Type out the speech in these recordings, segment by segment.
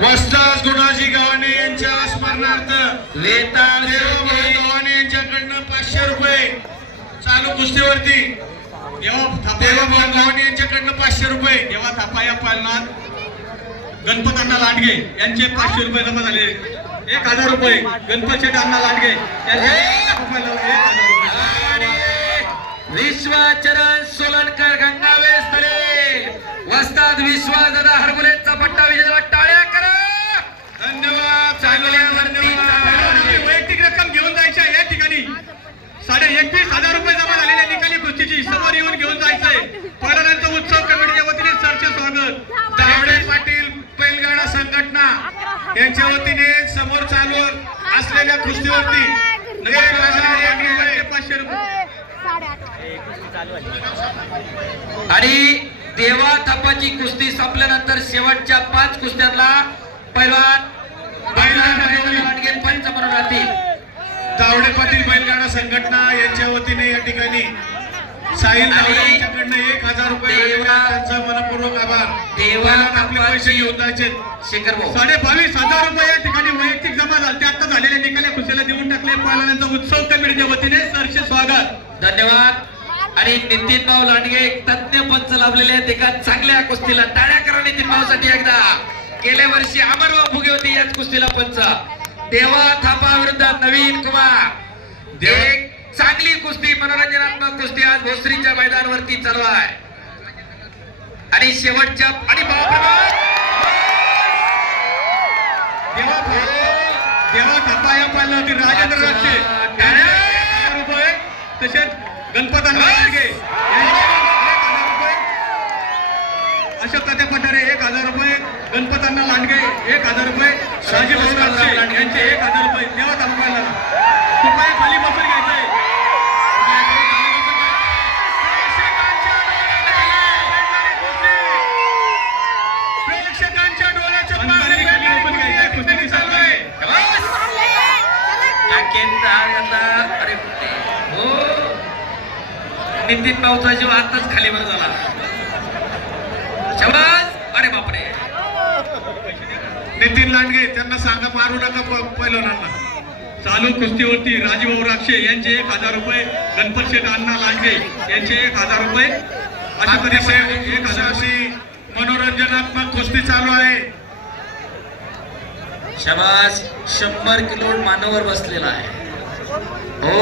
वस्ताद गुणाजी गव्हाणे यांच्या स्मरणार्थ गव्हाणे यांच्याकडनं 500 रुपये चालू कुस्तीवरती देवा गव्हाणे यांच्याकडनं 500 रुपये देवा थापा या पालनात गणपत अण्णा लांडगे यांचे 500 रुपये जमा झाले. 1000 रुपये गणपत शेठ अण्णा लांडगे यांचे 1000 रुपये. विश्वाचरण सोलनकर गंगावे स्थळे वस्ताद विश्वास दादा हरगुलेचा पट्टा विजय टाळ्या करा. धन्यवाद. वैयक्तिक रक्कम घेऊन जायच्या या ठिकाणी 21,500 रुपये जमा झालेल्या निकाली कुस्तीची समोर येऊन घेऊन जायचंय. पहिल्यांदा उत्सव कमिटीच्या वतीने सरचे स्वागत. दावडे पाटील बैलगाडा संघटना यांच्या वतीने समोर चालू असलेल्या कुस्तीवरती 500 रुपये आणि देवा थापाची कुस्ती संपल्यानंतर शेवटच्या 5 कुस्त्यांना पैलवान पंच म्हणून राहतील. दावडे पाटील बैलगाडा संघटना यांच्या वतीने या ठिकाणी साहिल यांच्याकडनं 1000 रुपये त्यांचा मनपूर्वक आभार. देवाला आपले पैसे घेऊन जायचे शेखर भाऊ 22,500 रुपये या ठिकाणी वैयक्तिक जमा झाले. आता झालेल्या निकाल्या कुस्तीला देऊन टाकले. पालनांचा उत्सव कमिटीच्या वतीने सरचे स्वागत. धन्यवाद. आणि नितीन भाऊ लांडगे एक तज्ञ पंच लाभलेले आहेत एका चांगल्या कुस्तीला. टाळ्या करा नितीन भाऊसाठी एकदा. गेल्या वर्षी अमरभाऊ फुगे होते याच कुस्तीला पंच. देवा थापा विरुद्ध नवीन कुमार. एक चांगली कुस्ती मनोरंजनात्मक कुस्ती आज भोसरीच्या मैदानावरती चालू आहे. आणि शेवटच्या आणि देवा थापा या पालनावरती राजेंद्र राक्षे रुपये तसेच गणपत अण्णा लांडगे अशोक तात्या पठारे 1000 रुपये गणपत अण्णा लांडगे 1000 रुपये राजीव राक्षे यांचे 1000 रुपये. देवा थापायला कृपया खाली बसून घ्यायचंय. प्रेक्षकांच्या डोळ्याच्या कुस्ती चालू आहे. अरे हो नितीन भाऊचा जीव आताच खाली वर झाला. शाबास. अरे बापरे. नितीन लांडगे त्यांना सांगा मारू नका पैलवानांना. चालू कुस्तीवरती राजीव राक्षे यांचे 1000 रुपये गणपत शेठ अण्णा लांडगे यांचे 1000 रुपये. अशी मनोरंजनात्मक कुस्ती चालू आहे. शाबास. 100 किलो मानवर बसलेला आहे. हो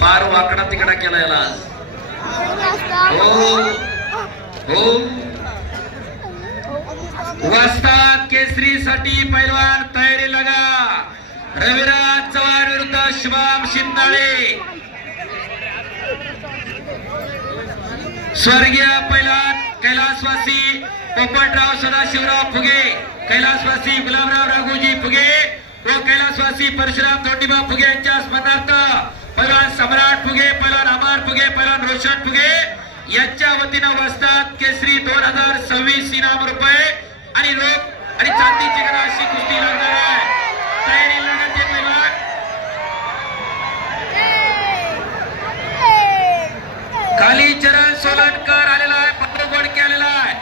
फार वाकडा तिकडा केला याला. हो हो वस्ताद केसरी साठी पैलवान तयारी लगा. रविराज चव्हाण विरुद्ध शुभम शिंदाळे. स्वर्गीय पैलवान कैलासवासी पोपटराव सदाशिवराव फुगे, कैलासवासी गुलाबराव राघोजी फुगे व कैलासवासी परशुराम धोंडीबा फुगे यांच्या स्मरणार्थ पैलवान सम्राट फुगे, पैलवान अमर फुगे, पैलवान रोशन फुगे यांच्या वतीनं वस्ताद केसरी 2026 इनाम रुपये आणि रोख आणि चांदीची गदा अशी कुस्ती लढणार आहे. तयारी लढत आहे पैलवान. कालीचरण सोलनकर आलेला आहे. पत्र गोडके आलेला आहे.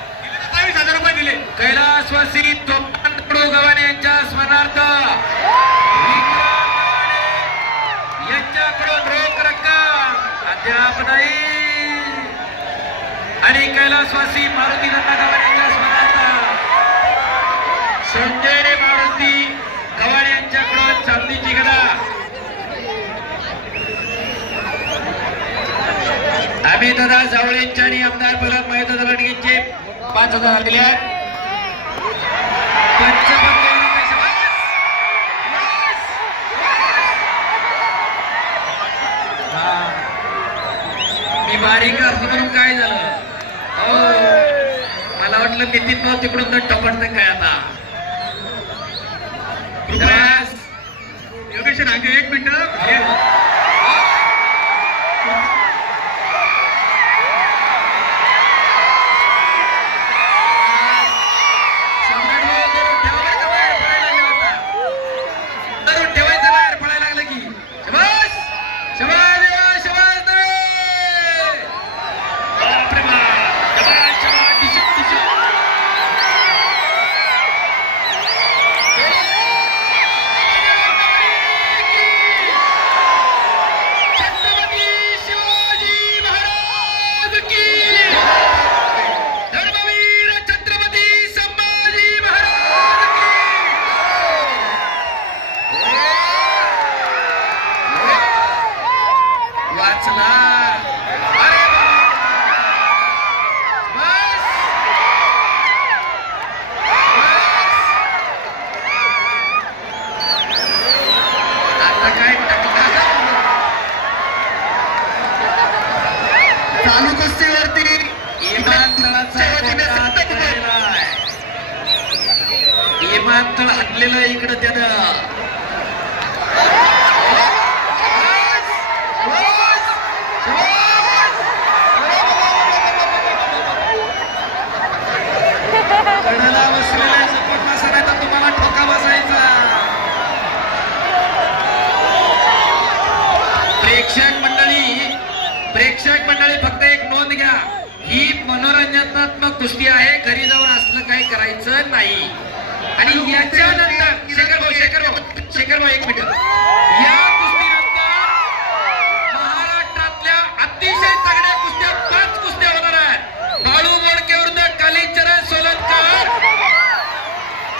22,000 रुपये दिले. कैलासवासी तोंडू गव्हाणे यांच्या स्मरणार्थ यांच्याकडून रोख रक्कम अद्याप नाही. आणि कैलासवासी मारुती दत्ता गव्हाणे यांच्या स्मरणार्थ संजय मारुती गव्हाणे यांच्याकडून चांदीची गदा. आम्ही दादा जावळेंच्या आणि आमदार प्रल्हाद महेंद्र लांडगेंचे 5,000 दिले आहेत. मी बारीक असतो म्हणून काय झालं हो मला वाटलं नितीन भाऊ तिकडून टपडतं काय आता. योगेश रांगे 1 मिनिट. थांबलेलं आहे इकडं त्यानं. कडाला बसलेला सपोर्ट नसा नाही तर तुम्हाला ठोका बसायचा. प्रेक्षक मंडळी फक्त एक नोंद घ्या, ही मनोरंजनात्मक कुस्ती आहे, घरी जाऊन असलं काही करायचं नाही. आणि याच्यानंतर शेखर भाऊ एक मिनिट, या कुस्तीनंतर महाराष्ट्रातल्या अतिशय तगड्या कुस्त्या 5 कुस्त्या होणार आहेत. बाळू मोडके विरुद्ध कालीचरण सोलनकर,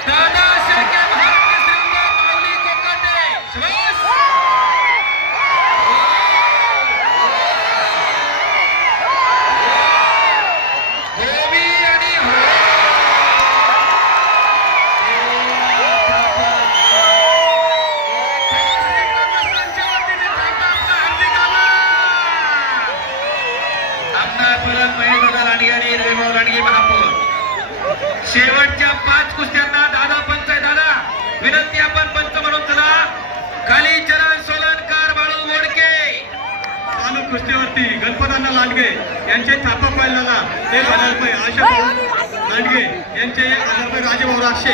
दादा शेळके भारत केसरी विरुद्ध माऊली कोकाटे. शाबास. होमी आणि हो. आमदार प्रल्हाद महेशदादा लांडगे आणि रविभाऊ लांडगे महापौर. शेवटच्या 5 कुस्त्यांना दादा पंच आहे. दादा विनंती, आपण पंच म्हणून चला. कालीचरण सोलनकर, बाळू मोडके. चालू कुस्तीवरती गणपतांना लांडगे यांचे थापा पाहिला ते 1000 रुपये, आशा लांडगे यांचे 1000 रुपये, राजेभाऊ राक्षे.